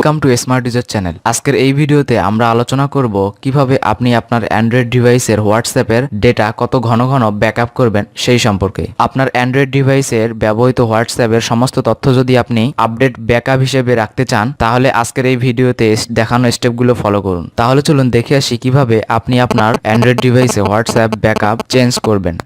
Welcome to smart user channel. আজকের এই ভিডিওতে আমরা আলোচনা করব কিভাবে আপনি আপনার অ্যান্ড্রয়েড ডিভাইসের হোয়াটসঅ্যাপের ডেটা কত ঘন ঘন ব্যাকআপ করবেন সেই সম্পর্কে। আপনার অ্যান্ড্রয়েড ডিভাইসের ব্যবহৃত হোয়াটসঅ্যাপের সমস্ত তথ্য যদি আপনি আপডেট ব্যাকআপ হিসেবে রাখতে চান, তাহলে আজকের এই ভিডিওতে দেখানো স্টেপগুলো ফলো করুন। তাহলে চলুন দেখে আসি কিভাবে আপনি আপনার অ্যান্ড্রয়েড ডিভাইসে হোয়াটসঅ্যাপ ব্যাকআপ চেঞ্জ করবেন।